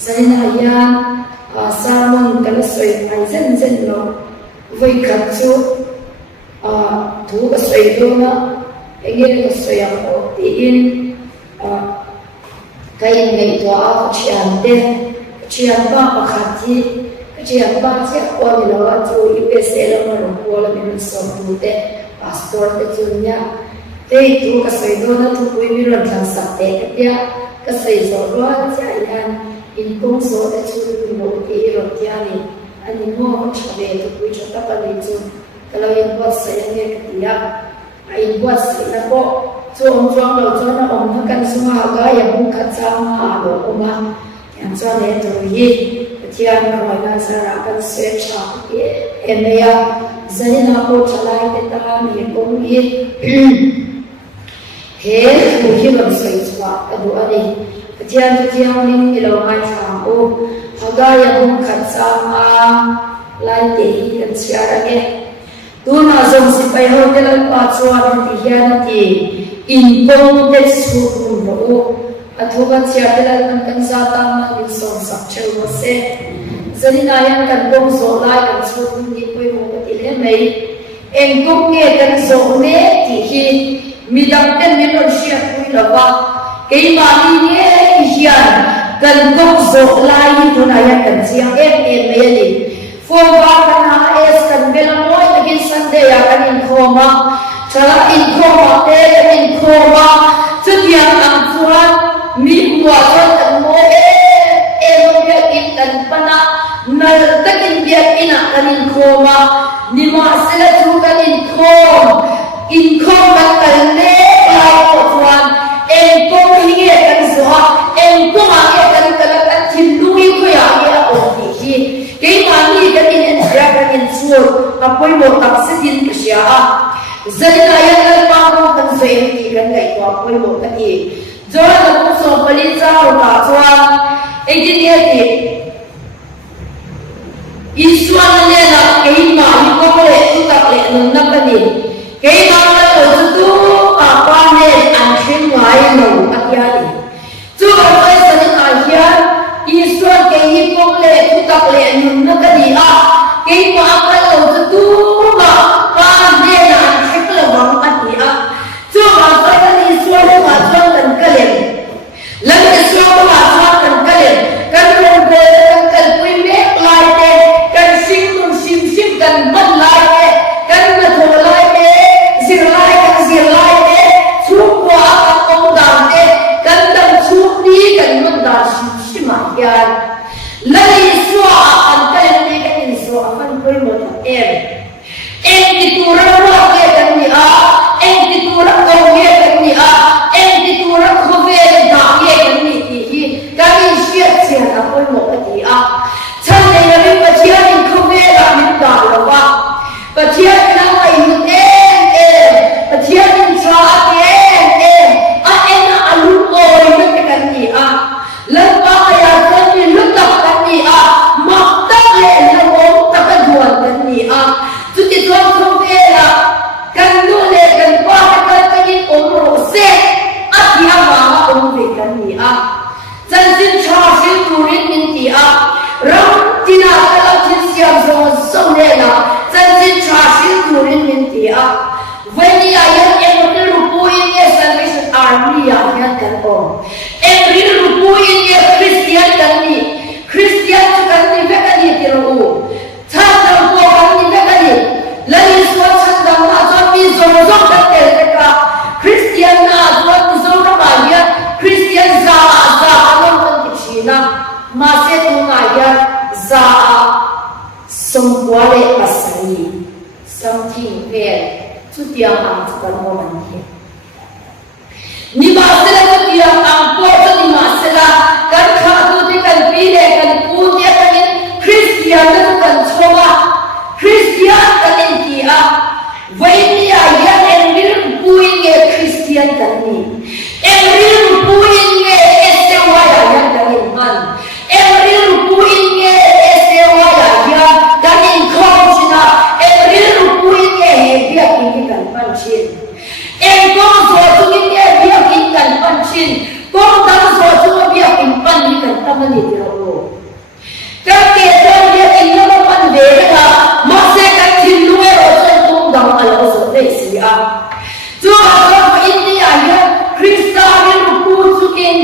sai na ya salmon kan soi ai zen lo voi khat chu thu ka soi do na engel ka soi ang o ti in kai ngai to a chian te chian ba pakhati chian ba che o ni lo a chu i pe se lo ma ro ko la min som tu te pastor te chu nya te tu ka soi do na tu pui mi ro thang sa te ya ka soi zo ro cha yan in kong so te chu ni mo ti ro tia ni ani mo chave tu pui cha ta pa ni chu kalau yang buat saya ni dia ai buat saya ko chu om chuang lo chu na om kan semua ga yang bukan sama lo oma yang chuan le tu yi tiang ko na sara kan se cha ya zaina ko chalai te ta mi ko yi he ku hi lo sai chwa adu ani tiang ning ilo mai sa o aga yang bukan sama lai te kan siara ke tu na zong si pai ho te la pa chuan ti hian ti in kong te su ro athuwa chia te la kan za ta ma ni song sak cheu mo se zani na yan kan kong so lai kan chu ni poi mo ti le mai en kong nge kan so ne ti hi mi dam ten ni lo sia pui la ba ke ma ni ne hian kan kong so lai ni tu na yan kan chia me ni for ba kana es kan bela moi again Sunday ya kan in koma chala in koma te in koma chu tiang ang chuan mi wa chuan kan mo lo ya in kan pana nal takin bia ina kan in koma ni ma sela chu kan in koma kan le la ko chuan en ko hi ge kan so en ko ma ge kan kan thin lui ko ya ya o hi ke ma ni kan in ya kan in chu apoi mo tak se din ka sia zaina ya kan pa ko kan se ni kan ngai ko apoi mo ka ti zo na ko so pali cha ro ta chuan e din ye ti iswan le na ke ma ni ko le tu tak le na ka ni ke ma ka lo tu a pa ne an thin ngai lo atia ni chu ko ai sa ni a ya iswan ke hi ko le tu tak le na ka ni a ke ma ka lo tu ma pa ne na thik le wang atia chu ma ka ni iswan ma chuan kan ka le lam iswan ma chuan kan ka le kan ro be kan pui me lai te kan sing kan man lai te kan ma tho lai te zir lai te chu kwa ka ong dam te kan dam chu ni kan man da shi ma ya lai swa an ka ni kan ni swa an pui mo ti tu ra wa ke kan ni a ti tu ra ko ke kan ni a ti tu ra ko ve da ke kan ni ti kan ni shi che na pui mo ti a chan ne ri pa chia ni ko ve da ni da lo wa pa chia na ai ni pa chia ni cha a na alu ko ri ka kan ni a la pa ya kan ni lu ta kan ni a ma ta le na mo ta ka duan kan ni a tu ti duan ko ve la kan lu le kan pa ka ka ni om ro se a ti a ma om ve kan ni a chan sin cha sin tu rin min ti a ram tina ka la tin siam zo so le la chan sin cha sin tu rin min ti a when ya yan every rupu in a Salvation Army ya yan kan om every rupu in a Christian kan ni ve kan ni ti ro cha ta ko kan ni ve kan ni la ni so chan da ma zo mi zo ka te ka Christian na zo mi zo ka ba ya Christian za alon kan ti china ma se tu na ya za song kwa le asai something there tu dia ang kan mo man ni ma se la tu dia ang po ni ma se la kan kha tu ti kan pi le kan pu dia kan Christian na kan chowa Christian kan ti a vai ni ya ya en bil pu ye Christian kan ni en bil pu ye ese wa ya kan ni man en bil pu ye ese wa ya kan ni khom en bil pu ye he dia ki kan pan chin en ko so tu ni ye dia ki kan pan chin ko ta so tu dia ki pan ni kan tamani tiro cái kia trong kia in nó phân về là mà sẽ cái thiên luôn ở trên tung đồng ở lâu giờ đấy gì à chúa trong India nhá Christian lu putukin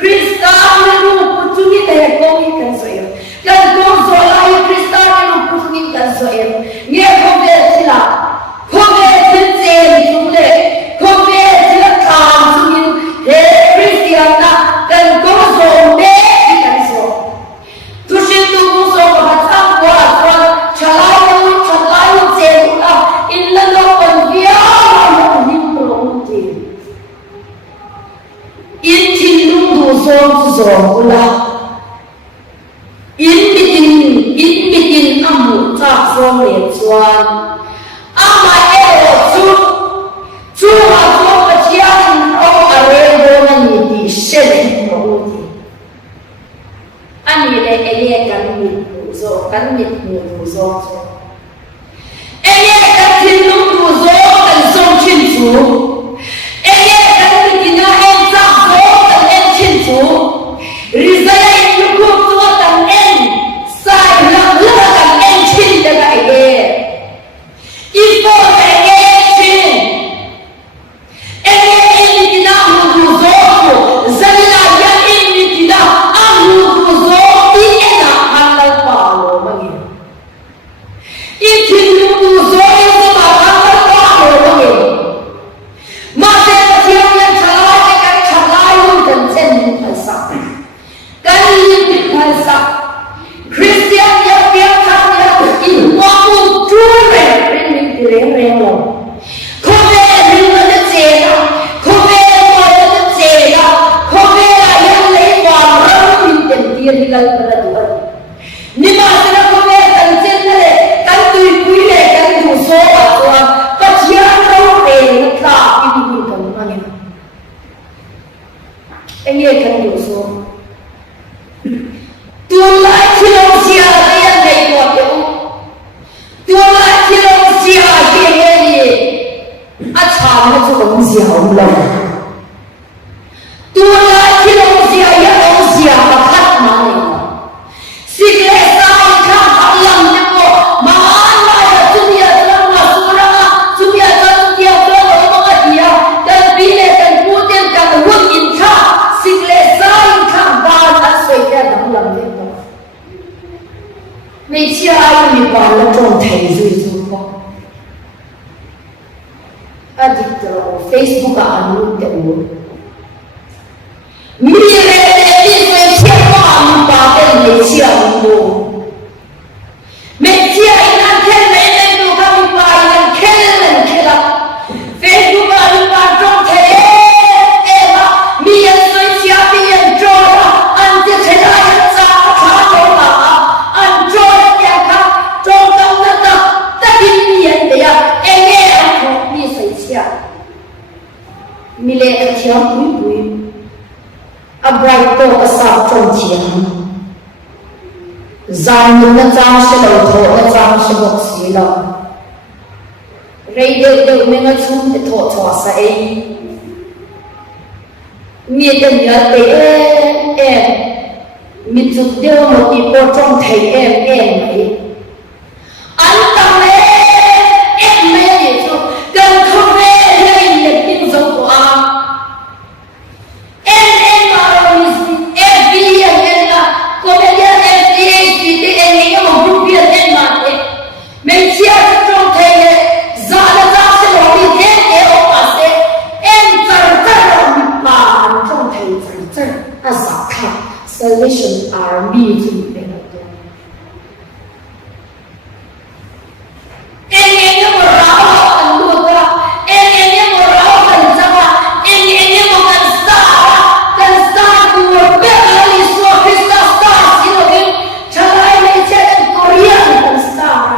Christian lu putukin để công cái gì cái công rồi lại Christian lu putukin cái gì nghe không biết gì là không biết thiên nhiên chúng lệ không biết gì là tham chúng như thế Christian là cái công rồi đấy cái gì tu sinh tu công rồi mà tham qua rồi chalai chơi là in là nó còn việc mà mình không gì in chín lung du rồi là in bikin amu tak rồi để chuan ama chú mà chú mà chia ông ở đây đâu mà nhìn đi xem nó gì anh ấy đây cái mình rồi cái mình rồi anh ấy cái thiên lung rồi cái sông chín chú anh ấy cái mình na em chắc rồi cái em chín chú rizai lu ku tu cái em sai lăng cái em chín cái ấy ipo cái em chín anh ấy mình na mu rồi zalina ya mình na amu rồi đi em na hàng lâu bảo mà nghe ít thiên lu rồi mà hàng lâu bảo mà nghe mà sẽ thiên nhân chalai cái chalai luôn cần chân phải sắc cái linh phải sắc Christian ya biar kami in waktu cure ini direng lo kowe lima decena kowe mau decena kowe yang lei warang minten dia hilang berdua ni masa kowe kancen le kan tui le kan tu so atwa kajian ro le ka ini kan mana ini kan tu so tuan lai kilo sia yang dari kuat tu tuan lai kilo sia yang ni acam macam orang sia ulang tuan lai kilo sia yang orang sia pakat mana sikle sai kan halang demo mana ya dunia dalam masurah dunia dalam orang dia dan bila dan putih dan wujud kah sikle sai kan bahan sekian dalam demo每次爱你把那种态度做好，啊，这个 Facebook 啊，弄得我，你来你说钱花你把的没钱多，没钱那天没都看你把人看人看了 ，Facebook 啊，你把状态吧，你也说钱别人做了，俺这才那人咋看到了。mi le ka thiam pui a bright to a sa chong chiang zan mun na chang se lo tho na chang se bok si lo rei de me na chum te tho tho sa ei mi de ya te em mi chu de mo ti po chong thai em mai an ta me em me ni chu kan khom me le le tin zo ko a Salvation Army to be made up there. Any moral and Luka, any moral and Zama, any can start to work better. So Krista starts, you know, China and Korea can start.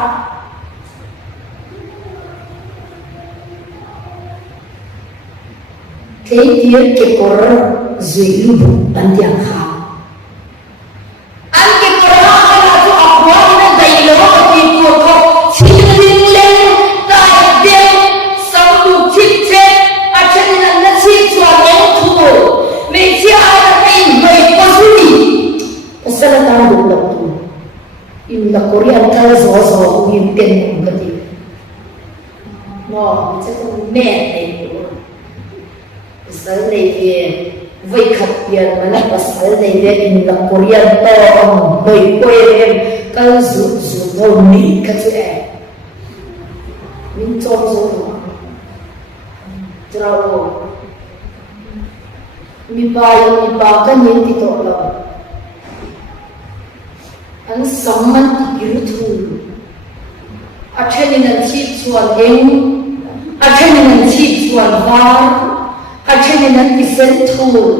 Cái tiếng cái cổ dưới lưu bụng bắn tiếng khá sang được lộc tu in là Korean thơ gió in tiền cái gì nó sẽ không mẹ này sở này về với khắp tiền mà nó có sở này về in là Korean to ông người quê em cái rủ ngôn mỹ cái gì mình cho rồi rồi mi ba cái nhìn thì tốt lắm anh sống mình thì yêu thương ở trên này chỉ chuẩn em ở trên này chỉ chuẩn var ở trên này thì sen thu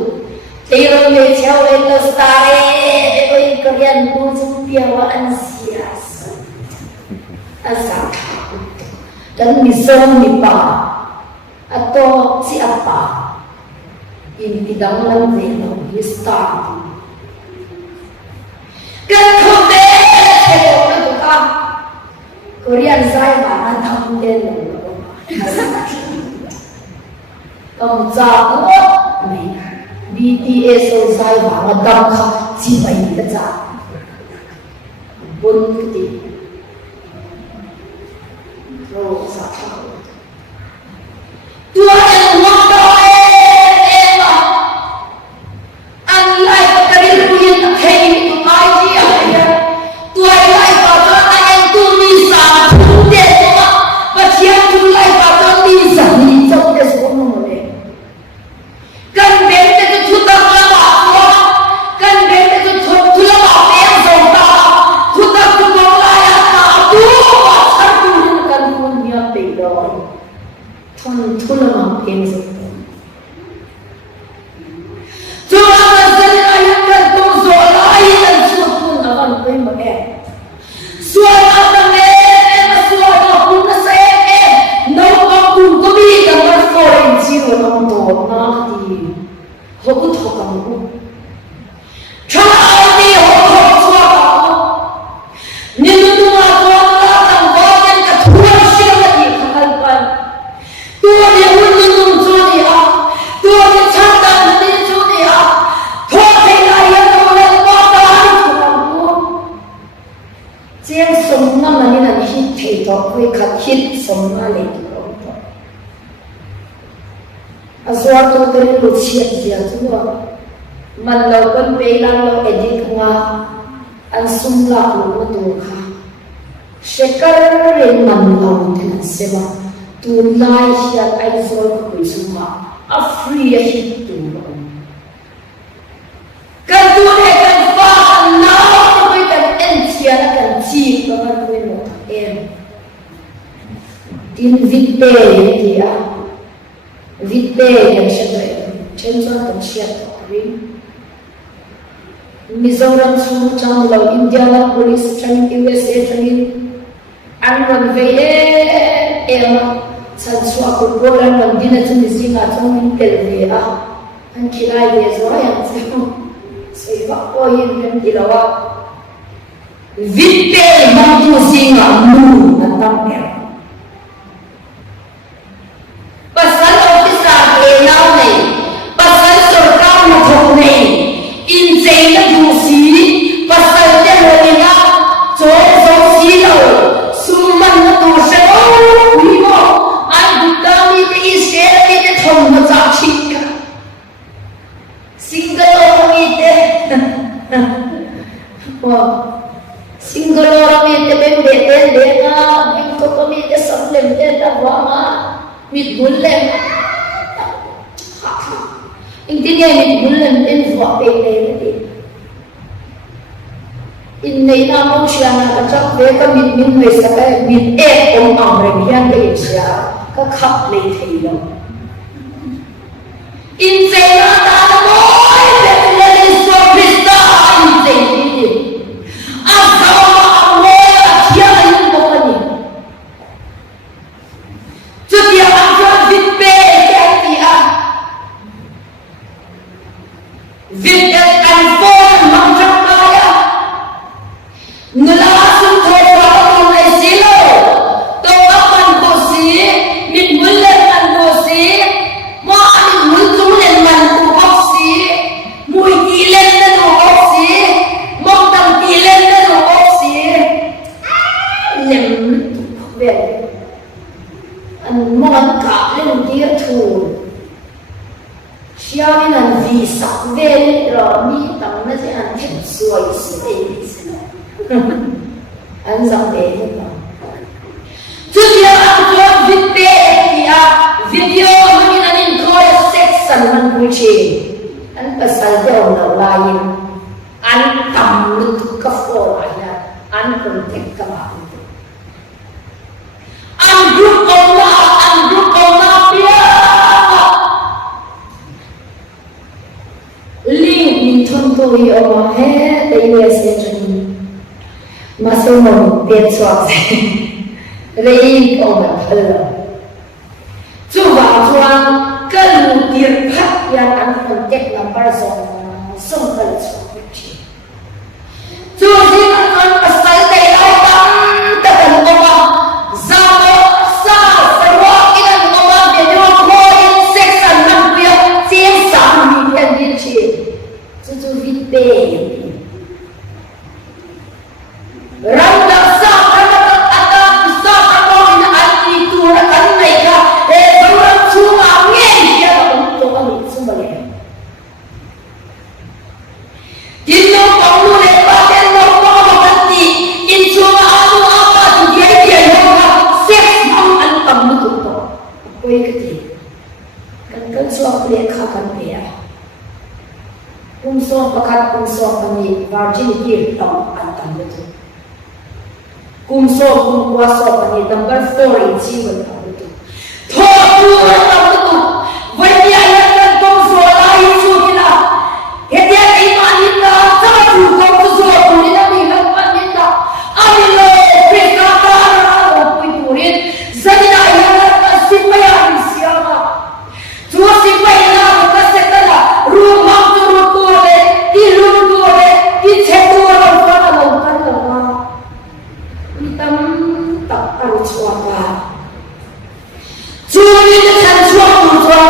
thì rồi về theo lên là stare với cái nhân của chúng ta và anh sias anh sao dan misal ni pa atau siapa in bidang lang zeno he start kan khode theo nó tụi con Korean sai mà anh không tên là ông già nữa này BTS sai mà đâm khóc chỉ phải cái già buồn cái gì rồi sao tua yang ngotot em anh lại có cái điều kiện hay của ai chứ à tua lại vào cho anh tu mi sa tu để và chiếc tu lại vào cho mi sa mi trong cái số nó này cần đến cái tu tập là bảo cần đến cái tu là bảo em rồi ta tu tập tu có lại là tu thật tu cần tu nhiều bị rồi thôn thôn là làm phim rồi, cho nên là dân anh cần tu rồi lại là chưa tu là còn quên một em, xuôi là thằng em xuôi là cũng là sẽ em, nếu có cùng có bị là nó phải chịu nó tốt nó thì họ cũng thọ cầm cũng, cho ai đi họ thọ xuôi cầm, nhưng mà tu là thằng vợ nhân cả thua siêu là gì không cần tua đi hôn nhân cho đi à tua đi chăn đàn đi cho đi à thôi thì là yên đâu là quá đáng của làm luôn chiếc sống nó là như là hít thì đó với khát hít sống nó lên được không đó à do tôi cái lúc chết gì à chúng nó mình lâu con bé làm lâu edit qua anh sung lạc luôn nó đồ khá sẽ cái lên mình lâu thì là sẽ bằng tu lai hian ai zoi ko suma a free a hit tu kan tu he kan fa na ko kan en chia la kan chi ko kan ko no em tin vitte ti a vitte kan shadre chen so kan chia to ri Mizoram su chang lo India la police chang USA chang an ran ve em san suwa ko bolan man dina chumi singa chong tel ve a an kilai ve zo yang chong sei ba ko yin kan dilawa vitte man tu singa mu na tam per pasal officer ke nau nei pasal sarkar ma thok nei in sei na du si pasal te lo na cho zo si lo summan na tu se o ni mo không có giá trị cả single orang itu single orang itu bembeten dia itu kami itu sebelum dia dah wama mit bulan intinya mit bulan ini buat bembeten ini nama siapa macam dia kami mit sebagai mit orang Amerika yang siapa khắp lên thì đâu in dây nó ta nói về lên số Krista in dây đi à sao mà ngồi ở kia là những bộ cái gì cho dia ăn cho vịt bê cái gì à vịt ăn phô mắm trong đó à người ta không thôi vào trong này xí lô tôi có phần bộ xí mình muốn lên phần bộ xí mà anh muốn chúng lên phần của suai suai sila. Ang sabi nito. Tuya ang tuwa video manginanin ko section ng kuchi. Ang pasal daw na lain. Ang tamlut ka for ayan. Ang contact ka ba? Ang grupo na pia. Link minton to yo he tayo section. Masumong petsuak. Rei ko na pala. Chuba chuan kalu dirpat yan ang contact number sungkal chuchi. Chuji ang asal day ay tagal mo zamo sa sarwa ilan mo video call section ng kuya sin sa media dichi. Chuchu vitpe. Ramda sa virginity tong antam betul. Kumso kumwaso pani number 4 jiwa tong betul. Thodu tong betul. Wanya yang kumso lai chukila. Hetia imani ta tabu kumso kulina bilang panita. Amilo pekata ra pui purin. Zadina yang kasipaya siapa. Tua sipaya kasetala rumah turutule dilutule dicetura pada lautan lawa. Hitam tak tahu suaka. Curi dengan suaka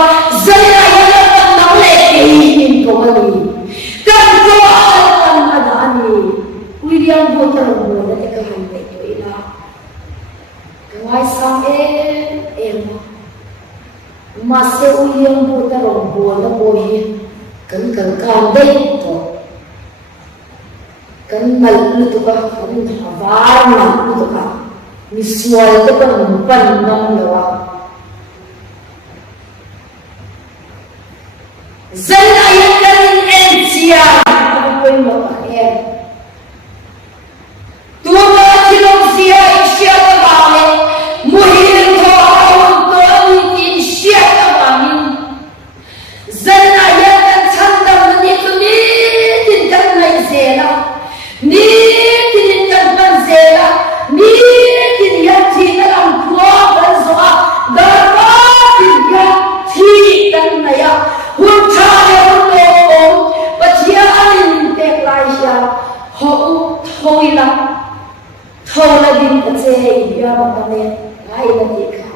saya yang tak lagi kembali. Dan doakan ada ani. William Butler boleh tekan itu ina. Kawai sampai masih William Butler boleh kan deh tu. Kan malu tu kan havar malu tu kan visual tu kan panang lewa. Zana yang karin encia apa yang mau pakai? Tua macam sia isya terbang, muhir kau kau isya terbang. Zana yang canda menyitu ni tidak naik zela. Ni tinitkan panzela, ni tiniyati dalam kuah banzoa, dapat tiniyati naya, huncaya huncaya, bacian teklaya, thoila din kaceh ya makane, ay nadika.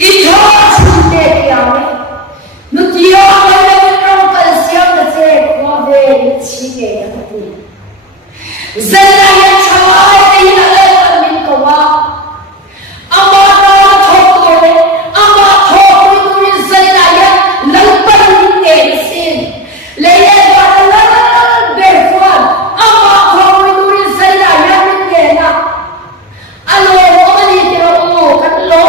Ito sunde kiyame, nutiya kaya ng kalsiyam kaceh kuah ve chige yakati. Zana yang cawai tinalai min kawa amata thokore ama thokuri zana yang lalpan ngesin leye badala berfuan ama thokuri zana yang ngena alo omani tero katlo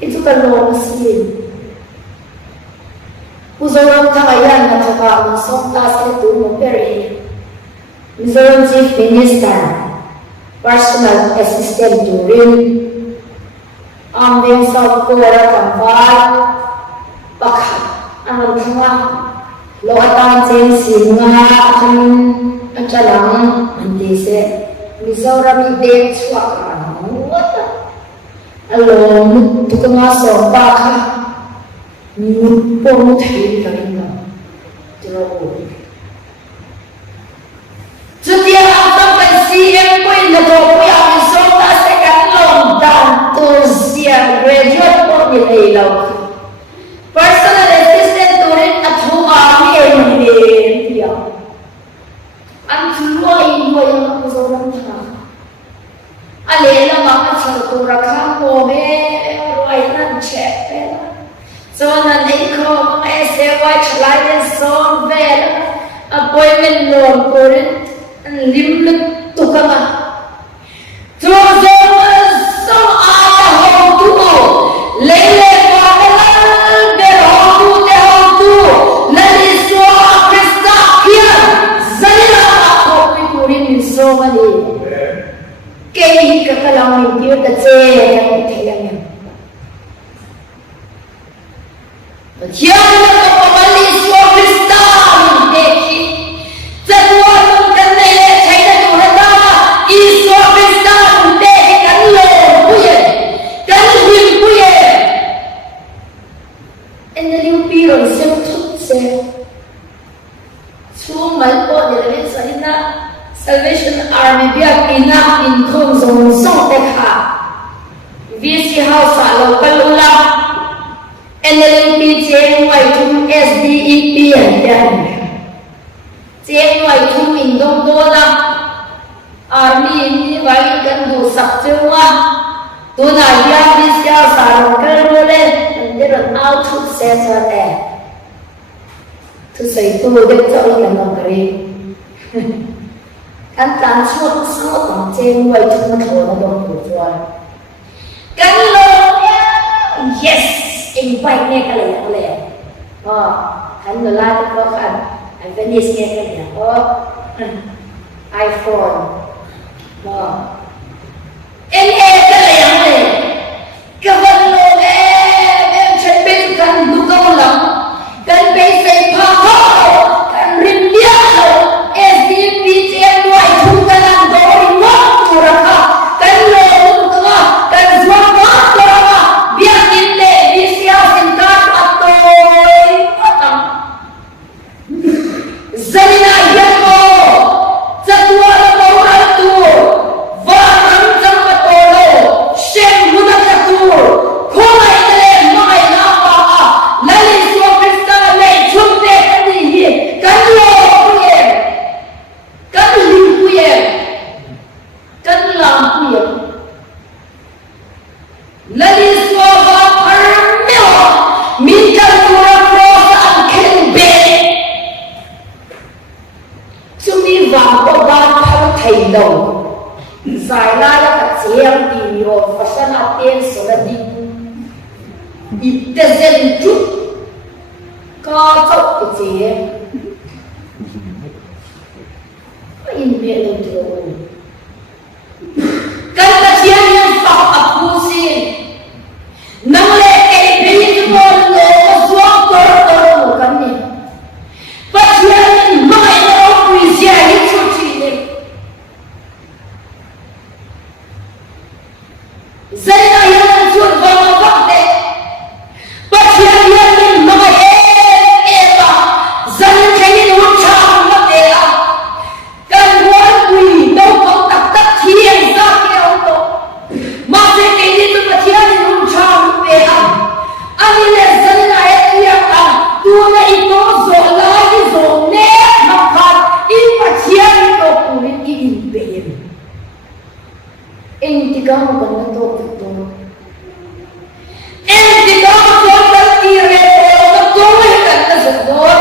itu kallo sin uzoran tawayan na thaka sokta se tu mo peri Mizoram Chief Minister, Personal Assistant to Rin, Amdeng South Korea Kampal, Bakha, Anong Kama, Loatan Chen Singa, Achalang, Mandise, Mizoram Idek Swaka, Along, Tukamaso, Bakha, Mupong Thay Karina, Jero. Setiap orang pasti yang pun nak yang soal sekat longdan tersiap graduate pun nilai lau. Personal assistant turun atau ahli yang dia. Anjua ini yang aku seorang tak. Alela maka satu rakam kome ruainan cek. So nanti kau sewa celai son bel. appointment loan koren limlut tukama jo so aya ho tu lele pagal de ho tu te ho tu lali so krista kia zalila ko kurin so mali kei ka kalang ni tiu ta che yang theyang yang hian na ko pamali so krista ni ki tadwa kan nei le chaina tu hata I so krista de kan lo puye kan him puye en the new period se thut se chu mal ko de le sarina Salvation Army biak ina in khong zong song te kha VC House a local ula NLP JNY to SDEP and then JNY to in dong do la Army ni vai kan do sak chewa tu na ya VC House a local ule and then out to center there to say tu de chau kan no kare kan tan suốt suốt bằng trên quay chung thua nó đông của tôi kan lo yes invite nghe cái này có lẽ kan lo lại có kan anh Venice nghe cái này iPhone em cái này cái vấn lo em chuẩn bị kan du câu lắm kan bị say phá thọ kan rim bia SDP JNY Tungalan Dori Wak Turaka Kan Lo Tunga Kan Zwak Wak Turaka Biar Inde Bisya Sintat Atoy Patang Zalina Yako Zatwara Mauratur Varam Zamatolo Shem Munakatur Koma Itale Mai Napa Lali Swapista Lay Chumte Kanihi Kan Lo Kan lim puye kan lam puye lali swava parmeo min kan pura cross ang ken be chumi va ko ba thal thai do zai la la ka chiam ti yo fashion atien so la di iptezen chu ka chok ti che in biệt lên rồi kan ta chian yang pak apusin nang le kai bin mo lo so tor kan ni pa chian mai lo pu sia ni chu chi ni zai na yang chu va va de pa chian yang ni mai e ba zan kai ni wo cha ma de a kan buat kui đâu có tập tất thiên ra kia ông tổ mà sẽ cái gì tôi mà thiên thì không cho về anh là dân này em tôi là ít có rồi lại đi rồi nè mà còn ít mà thiên tôi cũng nên ít về em thì có một con nó tốt em thì có một con nó kia về nó tốt hay là nó rất tốt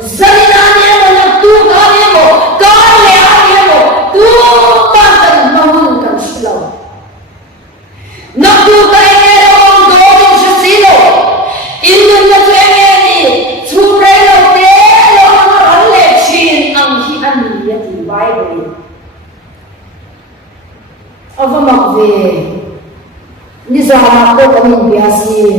dân này em là tôi có em một tu tan tan mamun kan slow na tu kai ne on do in silo in na tu enge ni tu pre lo te lo na ran le chin ang hi an ni ya ti bible ava mak ve ni za ma ko kamin biasin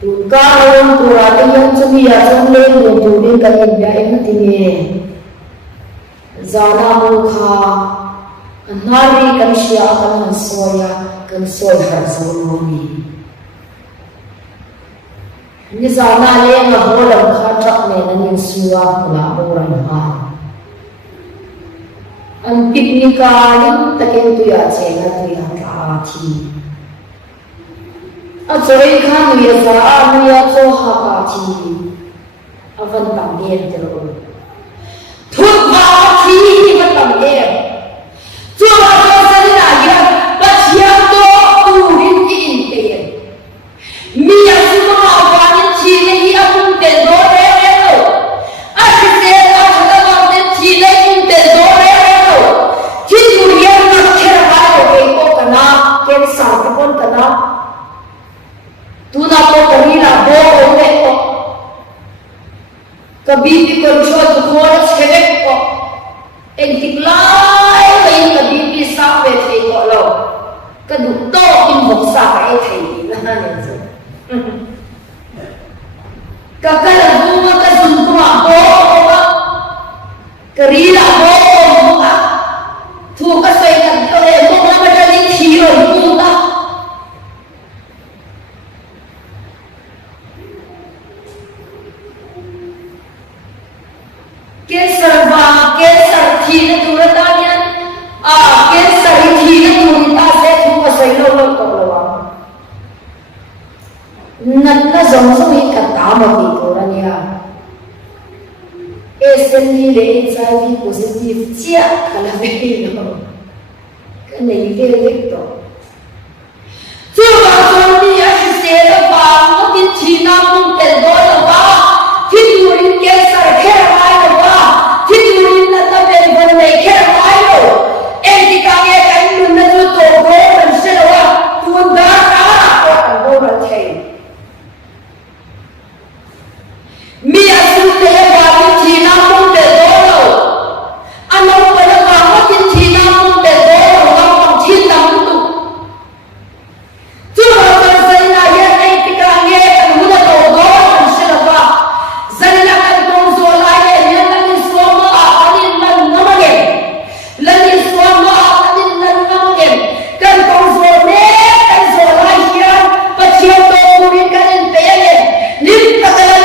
tu ka on tu ra te yang chumi ya chong le ni tu ni kamin bia em ti ni Zana mukha anari kan shia kan soya kan soy har zawoni ni zana le na holam kha thak ne na nin suwa la boran ha an picnica lim taken tu ya chena tu ya ta thi a choi khan nu ya za a nu ya cho ha ka thi avan tam bien te ro thut va thi va tam em chu ba cho sa ni na ya ba chiam to tu rin in pe mi ya su ma wa ni chi ni a kun te do re re lo em thích lại với cái bị sao về thầy gọi là cái đủ to in một sao cái thầy là nên rồi cái là vô mà cái dùng của họ bố cái rí là bố mà thu cái xoay thành cái này bố mà cho đi khí rồi bố ta cancer thì nó tụi ta nhá cancer thì nó tụi ta sẽ thu cái xoay lâu lâu còn lâu nên nó giống như cái táo mà bị tụi ta nhá SMV le HIV positive chia cả là về nó cái này về việc đó chưa bao giờ đi ăn xe là vào nó đi chỉ nam không tiền đó là vào thì tụi mình cancer care lại là vào thì tụi mình là ta về vấn đề care lại rồi em thì càng nghe cái mình là tụi tổ bố mình sẽ là vào tụi đã cả là bố là thầy mi asu te ba mi chi na mong te do lo ano pa na ba mo tin chi na mong te do lo wa pang chi ta mu tu tu lo ta sai na ye ai ti ka nge kan mu na do do kan se la ba zan na kan tong zo la ye ye na ni so ma a ani nan na ma ge la ni so ma a ani nan na ma ge kan tong zo ne kan zo la ye pa chi to ku rin kan te ye ni ta ka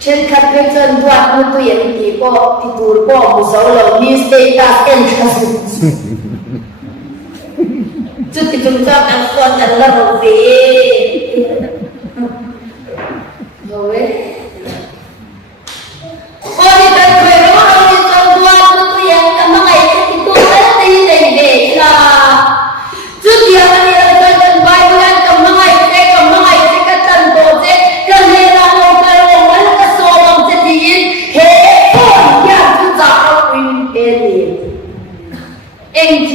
trên khắp cái chân đoạt một tuyển thì bỏ thì tụi bỏ một dấu lầu như status entrance chứ thì chúng ta ăn con ăn là một gì rồi ôi đi cần phải nó đâu đi chân đoạt một tuyển cả mấy ngày thì tôi đã đi để là trước kia anh đi chân chân bay với anh cầm mấy ngày thì cầm mấy ngày thì cái chân đồ chết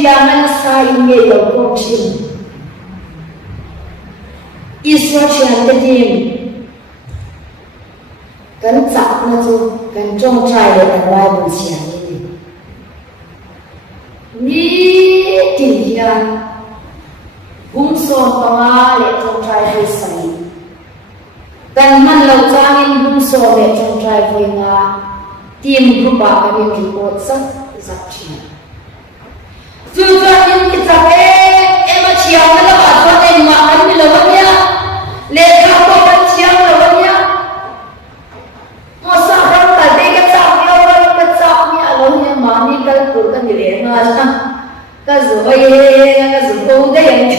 chiangan sa inge lo kochin Israel chiang cái gì cần chặt nó chứ cần trông trai để thành lai bùn chiang đi ní tìm hiền bùn sồn tao để trông trai vui say cần man lâu trang in bùn sồn để trông trai vui nga tìm group ba cái điều report sắc giặc chiang dù cho những cái giặc em mà chiang nó là bảo cho em mà anh đi lâu nhá lệ khảo có anh chiang lâu nhá mà sao không phải đây cái giặc nhau đâu cái giặc nhá lâu nhá mà đi cái cuộc cái gì đấy mà cái rồi cô đây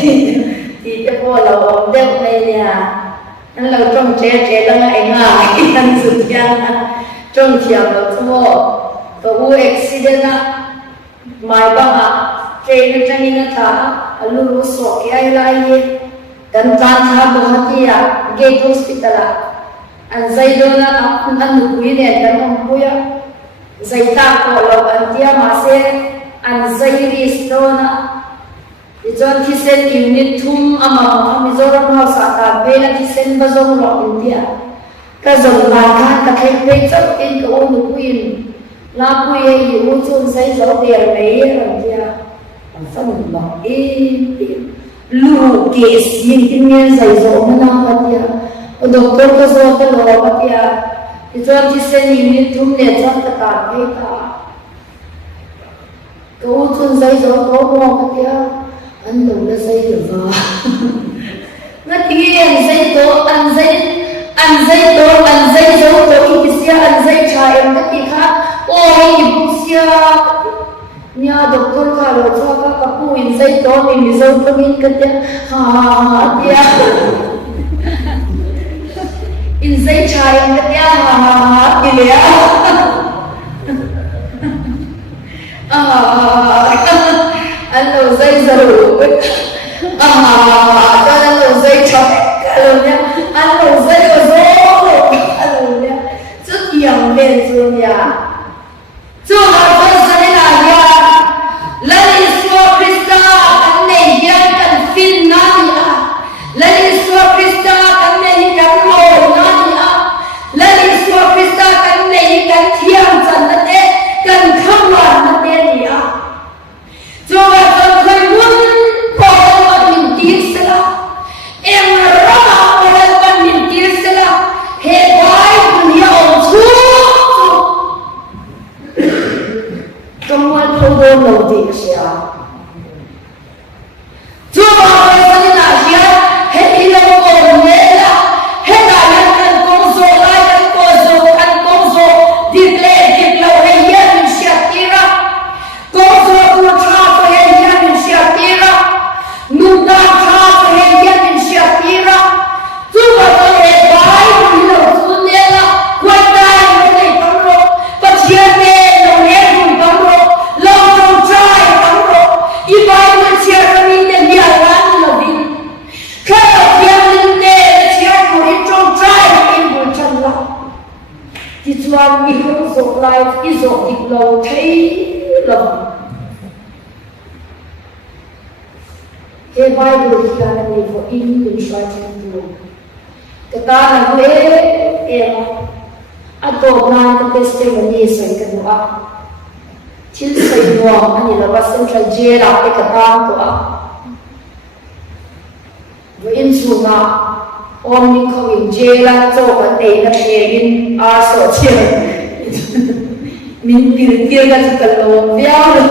thì cái cô là ông đây này nha anh là trong trẻ đang ngày ngày anh dự kiến trong chiều là thua có accident á mai băng train nó changi na tha alu so ke ai lai ye kan tan tha bo hatia gate hospital an zai do na an nu kui ne kan om puya zai ta ko lo an tia ma se an zai ri sto na ijon ki sen unit thum ama mizoram ha sa ta be na ki sen ba zong lo india ka zong ba kha ka khai pe chok tin ko om nu kuin la kui ye u chun zai zo der me an tia phân bằng lu kể xin kinh nghiệm dạy dỗ mà nào vậy ya, doctor có số cái lo vậy ya, thì cho chị xem những thùng này cho tất cả hết cả, câu chuyện dạy dỗ có bao vậy ya, anh đâu là dạy dỗ vào, nó thì anh dạy dỗ cho cái gì anh dạy cho em cái gì khác, ôi bút xia nya doktor ka lo cha ka kapu in sai to mi zo to min ka te ha dia in sai chai ka te ha ki le lo sai zaru lo sai chai lo nya lo sai zo lo nya chút yang lên zo nya zo ha zo sai na ya Lali Iswa Krista kan nei yan kan fin na niya. Lali Iswa Krista kan nei kan lo na niya. Lali Iswa Krista kan nei kan thiam chan na te kan khamwa na te niya. Jo wa kan khoi mun ko ma min tir sala. Em ra ma ko kan min tir sala. He bai dunia om chu. Kamuan todo lo dice Chúa bảo với dân là gì hết đi đâu còn nhé là hết cả những cần công số lại cần công số việc lệ việc lâu hay nhất mình sẽ đi ra công số của cha của hay nhất mình sẽ đi ra nụ đa cha của hay nhất mình sẽ đi ra Chúa bảo với hệ bái của mình là Chúa nhé là quay tay với thầy tâm lộ và chia nê lâu nhé cùng tâm lộ lâu trong trai tâm lộ y bài mình chia ra mình để nhờ lắm là vì khi ở phía mình để chia của y trong trai mình buồn chân lắm thì Chúa mình không dụ lại y dụ dịp lâu thấy lòng cái bài của chúng ta là để có in mình xoay chân luôn cái ta là quê em at ko na cái testimony sai cái đó chil sai no ani la central jail cái ta ko với in su na om ni ko in jail cho cái tệ là in a so che min tir cái lo viao lo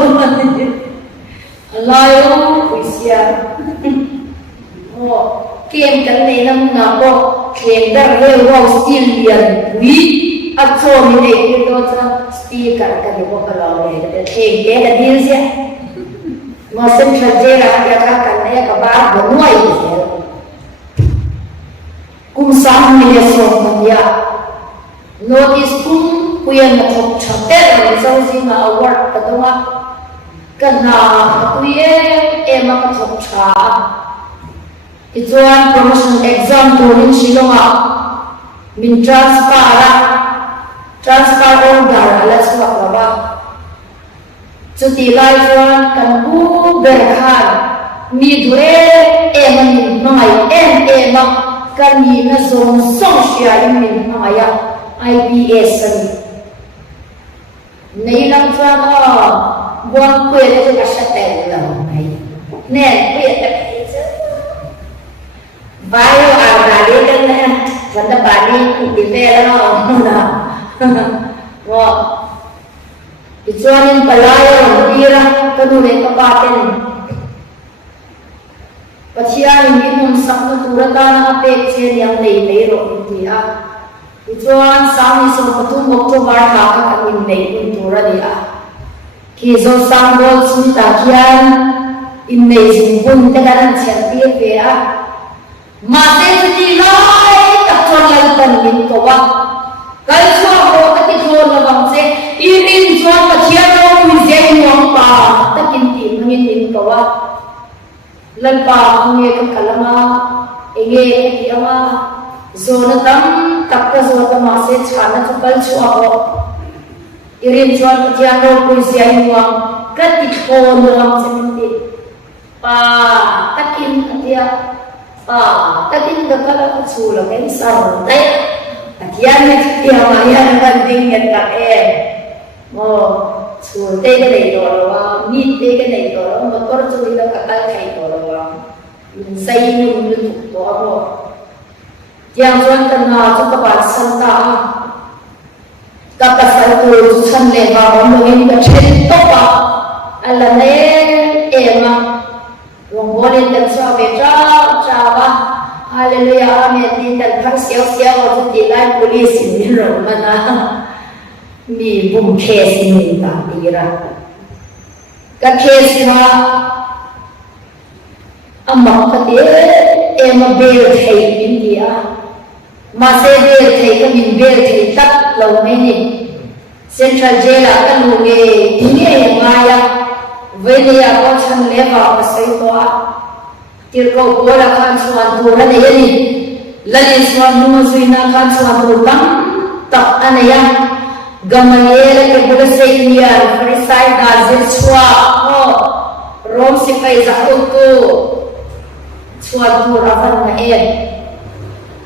lai lo isia o kem kan nei nam na ko kem dar re wow still lian wi at so mi nei to cha speaker ka ni ko lo le kem ke da din sia ma sem cha je ra ya ka kan ne ka ba bo noi sia kum sam mi le so man ya notice kum kuyan na thok chate ra so ji ma award ka do ma kana kuye ema ka thok cha Ituan promotion exam turin silonga min transfer order alas wa baba จุดไล่ชวนกันผู้เบิกขาดมีด้วยมันหน่อยมากันมีมาส่งเชียร์มีหน่อยIBS ในลำฟังก็วางเปิดจะกระชับแต่ละไหนแน่เปิดจะไปเอาอะไรกันนะวันตะบานี้ติดแล้วนะว่าอีกส่วนนึงไปไล่ดีละก็ดูในกระเป๋าเป็นปัจจัยนี้มันสักตัวละกันอาเป็ดเชียร์ยังในโลกนี้อ่ะอีกส่วนสามีส่งประตูมุกตัวบาร์หากันในตัวละดีอ่ะที่ส่งสังบอลสุดตาเขียนอินในสิ่งบุญแต่การเชียร์เปียเปียมาเต็มที่เลยกับชนเราตันบินตัว Kalau suatu ketika orang bangsa ini suatu kecilan menjadi nyampa, tak kinti mengin kawa, lempa mengenai kalama, ingin tiama, zona tam tak suatu masa cana cakal suatu, irin suatu kecilan menjadi nyampa, ketika orang bangsa ini, tak kinti dia, tak kinti kalau suatu kan santai. Kian dia maya penting yang tak sulit ke ni orang, ni ke ni orang, motor sulit ke kai orang, saya ni tu orang, yang tuan kena cuba bahasa tak, kata satu jurusan lebar orang ini bercerita apa, alam ni orang boleh tersawa cawa. Haleluya, amin. Dan persiap-siap waktu tilai polis ini mana mi bum kes ini tak dira. Kes ma amak kati bel thai India. Masa bel thai kami bel thai tak lau ni. Central jail akan lunge dunia yang maya. Veni aku cang leva pasai toa. Tirkau bola kan suatu ada ini, lain suatu musuhnya kan suatu bang tak ada yang gamayel ke bola senior, perisai dazir suatu, rom sipai zakutu suatu rawan naer,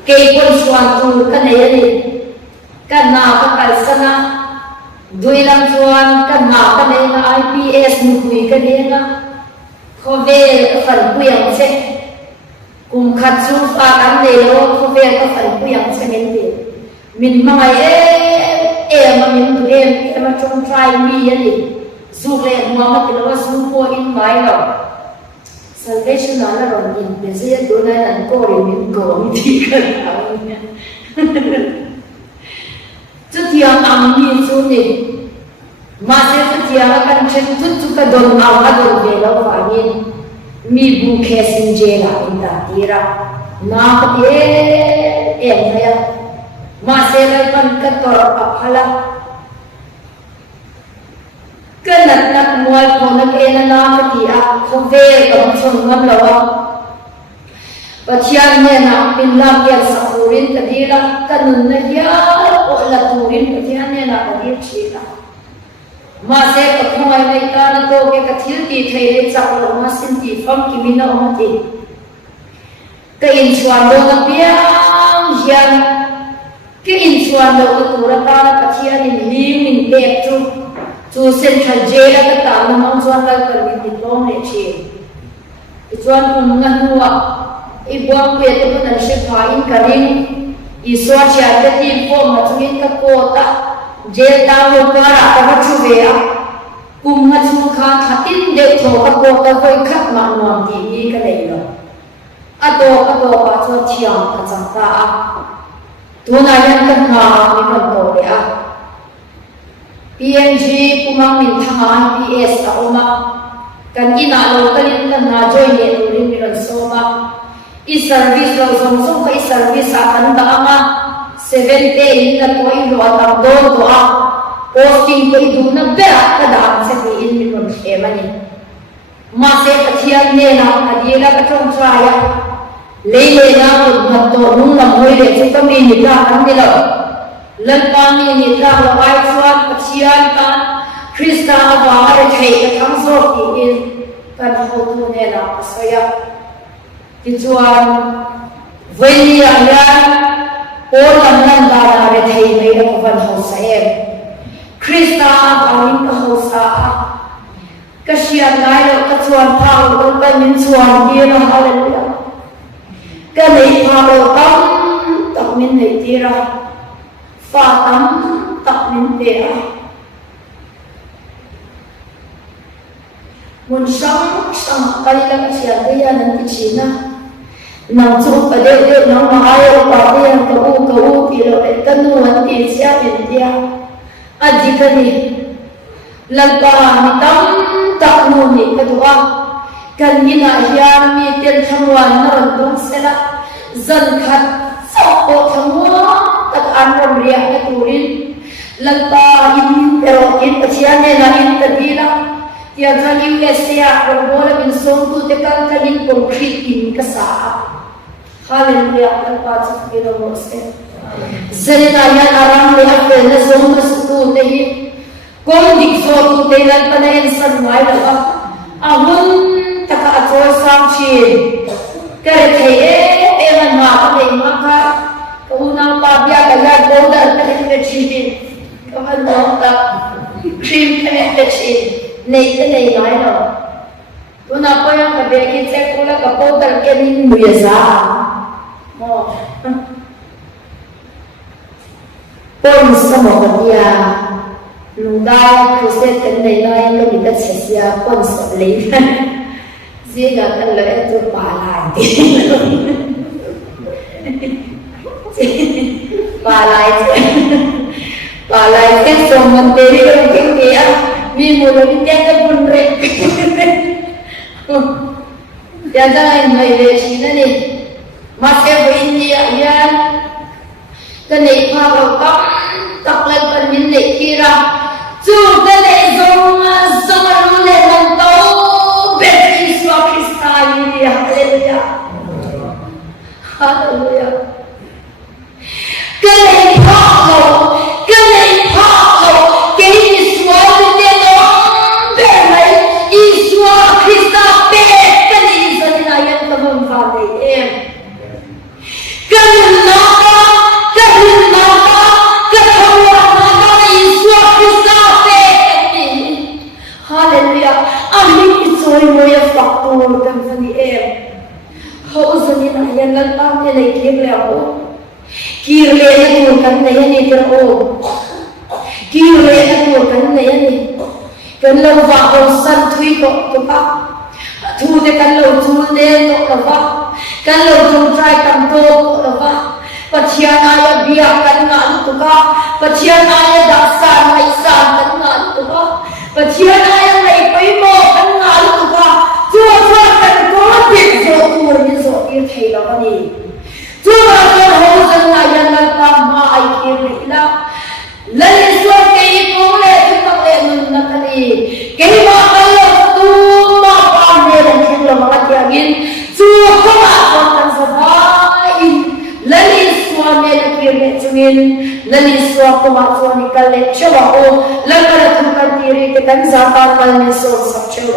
kepun suatu kan ini, kan nak kalsana, dua lang suan kan nak kan ini IPS mukui kan ini. Kau bel kafan puyang se, kum katsu fakan delo kau bel kafan puyang se mende, min mangai min tu macam try me ni, zuke mama kita was zuko in my law, salvation ala orang in, biasa tu na nanti min kau mesti kerana, setiap amni suni. Masih setiap akan cenderung juga don awal don bela fahmin mi buke sinjela indah tira nak saya masih lepas ketor apala kenat nak mual konak nak dia khabar kamu lawa Paciannya nak pindah yang sahurin tadilah kanunnya dia olah turin paciannya nak dia cerita. Masih kepungai mereka itu kecil di thailand cakap masih di farm kimina omati. Keinsuan doang biang yang keinsuan doang turatan kecilan ini minta tu central jail kata memang suan lagi pergi diplom leceh. Suan mengenua ibu aku itu pun ada sepain kering isuan siapa di form macam ini ke kota. Jail tahu para apa cuba, kumhat sumkha hatin dek thok ko ta koi khat ma nuam ti ni ka nei lo ato pa cho thiam ka chang ta a tuna yan kan ha ni kan to le a PNG kumang min thanga PS a oma kan ina lo kalin kan na join ne rin rin so ma I service lo som ka I service a kan da ama 70 na ko I lo atam do a posting ko I na bera ka da sa ti in min e mani ma se pathian ne na adila ka chong traya le na ko matto nung na moi le chu ka mi ni ka kan ni lo lan pa mi ni ka lo ai swat pathian ta Krista abang thei ka thang so ki in kan ho tu ne la soya ti chuan veli anga or lam lam da da re thei mai la van ho sa em Krista abang ka ho sa ka sian nai lo ka chuan phang lo ka min chuan ki na hallelujah ka nei pha lo tam tak min nei tira fa tam tak min te a mun sang sang kali lang siya kaya nan kichina nang chu pade nang maayo pa yan kau tiro e kanu an ti siya india adikani lagpa ni tam takno ni kadua kan gina hiyan mi tel thamwan na randong sela zan khat sako thamwa tak anram riya na turin lagpa in pero in pasiane na in tadila ya thangin lesia bola bin som tu te kan thangin concrete in kasa hallelujah ta pa chakiro mose zena ya aram le ap na som na su te hi kom dik so tu te lan pa na en san mai la ahun taka acho sam chi kare the e man ma ka le ma ka ko na pa bia ka ya do da ta ni chi ni ka man no ta cream ta chi nei te nei nói rồi tôi nào coi ông cái việc kia sẽ cũng là cái câu tập cái gì mùi giá pon sama dia lugai proses ten nei lai cái gì đó sẽ sia pon sập lấy gì cả cái lợi tôi bà lại bà lại cái số mình đi cái kia vì một lần đi cái bún rệt, ya jangan main leci nani, masih begini ya, kene kalau tak lepas minyak kira, juga lezong zaman mentau beriswa Kristus ini haleluya, haleluya, kene kalau kan lâu vào con sân thủy cộng của bác thu thì kan lâu thu lên cộng là bác kan lâu thu trai cầm tô cộng là bác và chia ai bia kan ngắn của bác và chia ai đặc sản hải sản kan ngắn của bác và chia ai lấy bấy mò kan ngắn của bác chua kan có tiền số của những số kia thầy đó cái gì chua con hồ dân này là làm mà ai kia vậy là lấy số cái cố lệ chúng ta lệ mình là cái gì cái mà cái lộc tu mà quan hệ là chuyện là mà cái gì chưa có bạn còn cần phải nói lấy số này là kia lệ chúng mình lấy số của bạn số này cái lệ cho bảo ô lấy cái là chúng ta đi cái đánh giá ta cái này số sắp chịu